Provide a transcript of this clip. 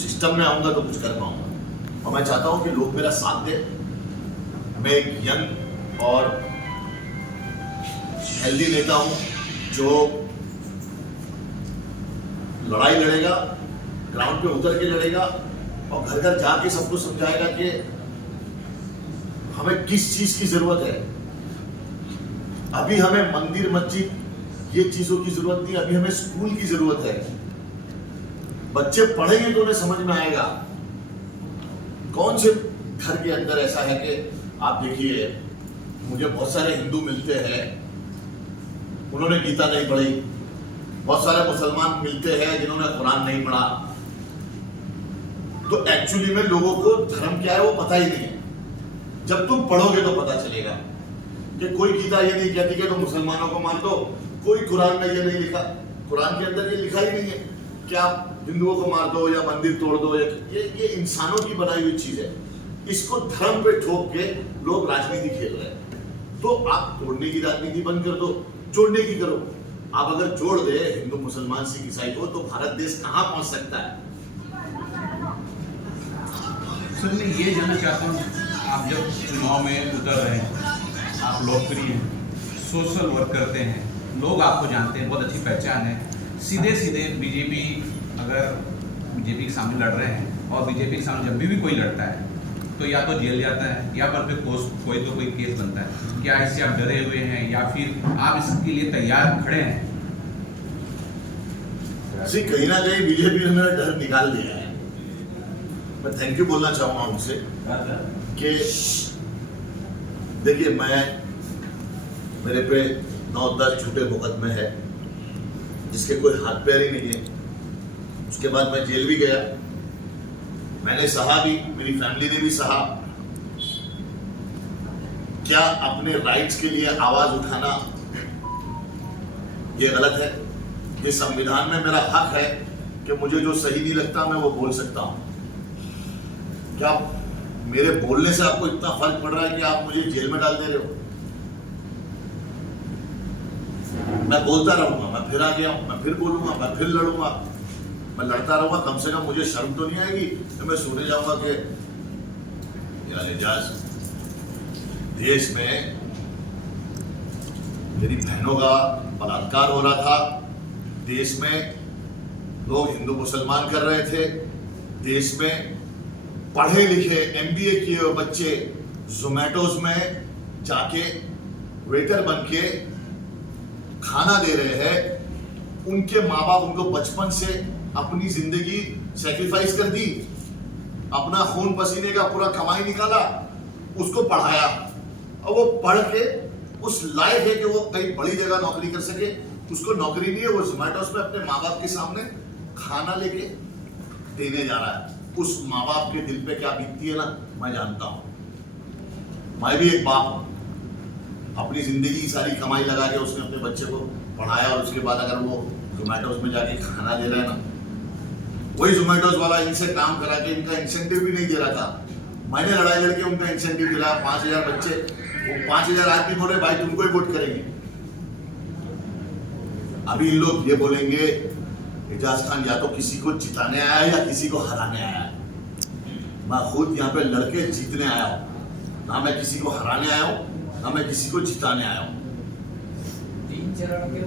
System में आऊंगा तो कुछ कर पाऊंगा। और मैं चाहता हूं कि लोग मेरा साथ दें। मैं एक यंग और हेल्दी नेता हूं जो लड़ाई लड़ेगा, ग्राउंड पे उतर के लड़ेगा और घर घर जाके सबको समझाएगा कि हमें किस चीज की जरूरत है। अभी हमें मंदिर मस्जिद ये चीजों की जरूरत नहीं, अभी हमें स्कूल की जरूरत है। बच्चे पढ़ेंगे तो उन्हें समझ में आएगा। कौन से घर के अंदर ऐसा है कि आप देखिए, मुझे बहुत सारे हिंदू मिलते हैं, उन्होंने गीता नहीं पढ़ी। बहुत सारे मुसलमान मिलते हैं जिन्होंने कुरान नहीं पढ़ा। तो एक्चुअली में लोगों को धर्म क्या है वो पता ही नहीं है। जब तुम पढ़ोगे तो पता चलेगा कि कोई गीता ये नहीं कहती कि तुम मुसलमानों को मान दो, कोई कुरान में ये नहीं लिखा, कुरान के अंदर ये लिखा ही नहीं है कि आप हिंदुओं को मार दो या मंदिर तोड़ दो। ये इंसानों की बनाई हुई चीज है। इसको धर्म पे ठोक के लोग राजनीति खेल रहे हैं। तो आप तोड़ने की राजनीति बंद कर दो, जोड़ने की करो। आप अगर जोड़ दे हिंदू मुसलमान सिख ईसाई को तो भारत देश कहां पहुंच सकता है। सर मैं ये जानना चाहता हूँ, आप जब चुनाव में उतर रहे हैं, आप लोकप्रिय हैं, सोशल वर्क करते हैं, लोग आपको जानते हैं, बहुत अच्छी पहचान है। सीधे सीधे बीजेपी अगर बीजेपी के सामने लड़ रहे हैं और बीजेपी के सामने जब भी कोई लड़ता है तो या तो जेल जाता है या पर फिर कोई केस बनता है। क्या इससे आप डरे हुए हैं या फिर आप इसके लिए तैयार खड़े हैं? जी कहीं ना कहीं बीजेपी ने मेरा डर निकाल दिया है। मैं थैंक यू बोलना चाहूंगा उनसे कि देखिए, मेरे पे 9-10 झूठे मुकदमे है जिसके कोई हाथ पैर ही नहीं है। उसके बाद मैं जेल भी गया, मैंने सहा भी, मेरी फैमिली ने भी सहा। क्या अपने राइट्स के लिए आवाज उठाना ये गलत है? ये संविधान में मेरा हक है कि मुझे जो सही नहीं लगता मैं वो बोल सकता हूं। क्या मेरे बोलने से आपको इतना फर्क पड़ रहा है कि आप मुझे जेल में डाल दे रहे हो? मैं बोलता रहूंगा, मैं फिर आ गया हूं, मैं फिर बोलूंगा, मैं फिर लड़ूंगा, मैं लड़ता रहूंगा। कम से कम मुझे शर्म तो नहीं आएगी तो मैं सोने जाऊंगा कि यार एजाज, देश में मेरी बहनों का बलात्कार हो रहा था, देश में लोग हिंदू मुसलमान कर रहे थे, देश में पढ़े लिखे MBA किए हुए बच्चे जोमेटोज में जाके वेटर बन के खाना दे रहे हैं। उनके माँ बाप उनको बचपन से अपनी जिंदगी सैक्रिफाइस कर दी, अपना खून पसीने का पूरा कमाई निकाला, उसको पढ़ाया और वो पढ़ के उस लायक है कि वो कहीं बड़ी जगह नौकरी कर सके। उसको नौकरी नहीं है, वो जोमेटोज में अपने माँ बाप के सामने खाना लेके देने जा रहा है। उस माँ बाप के दिल पे क्या बीतती है ना, मैं जानता हूं। मैं भी एक बाप हूं। अपनी जिंदगी की सारी कमाई लगा के उसने अपने बच्चे को पढ़ाया और उसके बाद अगर वो जोमेटोज में जाके खाना दे रहा है ना, वही जोमेटोज वाला इनसे काम करा के इनका इंसेंटिव भी नहीं दे रहा था। मैंने लड़ाई लड़के उनका इंसेंटिव दिलाया। 5,000 बच्चे, वो 5,000 आदमी बोले भाई तुमको ही वोट करेंगे। अभी इन लोग ये बोलेंगे एजाज खान या तो किसी को जिताने आया है या किसी को हराने आया है। मैं खुद यहाँ पे लड़के जीतने आया हूँ, ना मैं किसी को हराने आया हूँ ना मैं किसी को जिताने आया हूँ। 3 चरण के